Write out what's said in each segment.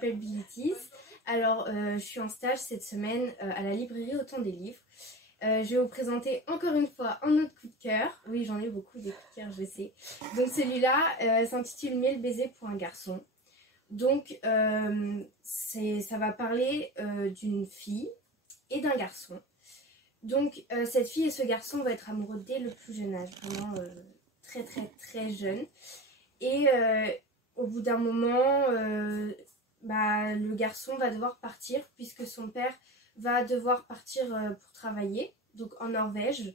m'appelle Bilitis. Alors, je suis en stage cette semaine à la librairie Au Temps des Livres. Je vais vous présenter encore une fois un autre coup de cœur. Oui, j'en ai beaucoup des coups de cœur, je sais. Donc celui-là s'intitule Miel baiser pour un garçon. Donc ça va parler d'une fille et d'un garçon. Donc cette fille et ce garçon vont être amoureux dès le plus jeune âge, vraiment très très très jeune. Et au bout d'un moment, le garçon va devoir partir puisque son père va devoir partir pour travailler, donc en Norvège,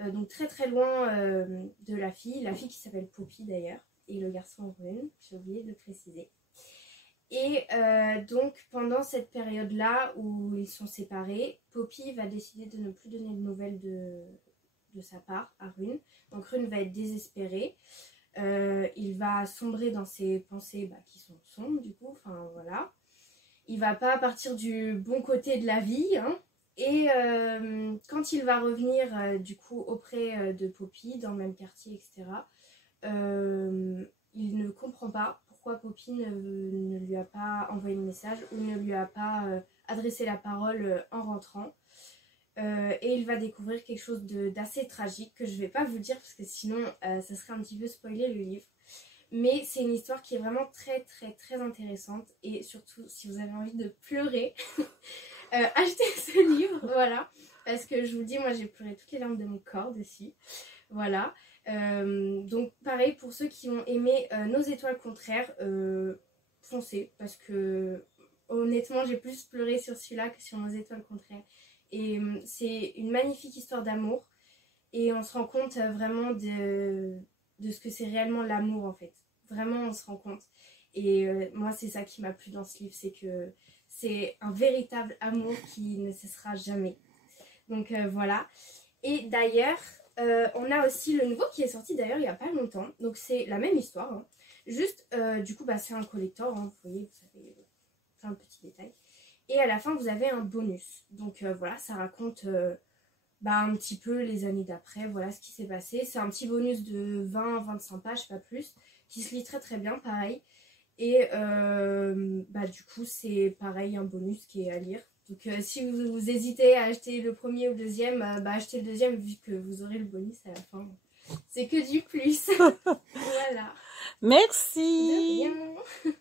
donc très très loin de la fille qui s'appelle Poppy d'ailleurs, et le garçon Rune, j'ai oublié de le préciser. Et donc pendant cette période-là où ils sont séparés, Poppy va décider de ne plus donner de nouvelles de sa part à Rune. Donc Rune va être désespéré. Il va sombrer dans ses pensées qui sont sombres du coup, enfin voilà. Il va pas partir du bon côté de la vie, hein. Et quand il va revenir du coup auprès de Poppy dans le même quartier, etc., il ne comprend pas pourquoi Poppy ne lui a pas envoyé de message ou ne lui a pas adressé la parole en rentrant. Et il va découvrir quelque chose d'assez tragique que je ne vais pas vous dire parce que sinon ça serait un petit peu spoiler le livre. Mais c'est une histoire qui est vraiment très très très intéressante et surtout si vous avez envie de pleurer, achetez ce livre, voilà. Parce que je vous le dis, moi j'ai pleuré toutes les larmes de mon corps dessus, voilà. Donc pareil pour ceux qui ont aimé Nos étoiles contraires, foncez parce que honnêtement j'ai plus pleuré sur celui-là que sur Nos étoiles contraires. Et c'est une magnifique histoire d'amour et on se rend compte vraiment de ce que c'est réellement l'amour en fait. Vraiment on se rend compte. Et moi c'est ça qui m'a plu dans ce livre, c'est que c'est un véritable amour qui ne cessera jamais. Donc voilà. Et d'ailleurs, on a aussi le nouveau qui est sorti d'ailleurs il n'y a pas longtemps. Donc c'est la même histoire, hein. Juste du coup c'est un collector, hein. Vous voyez, vous avez plein de petits détails. Et à la fin vous avez un bonus. Donc voilà, ça raconte un petit peu les années d'après, voilà ce qui s'est passé. C'est un petit bonus de 20-25 pages, pas plus, qui se lit très très bien, pareil. Et du coup c'est pareil un bonus qui est à lire. Donc si vous hésitez à acheter le premier ou le deuxième, achetez le deuxième vu que vous aurez le bonus à la fin. C'est que du plus. Voilà. Merci. De rien.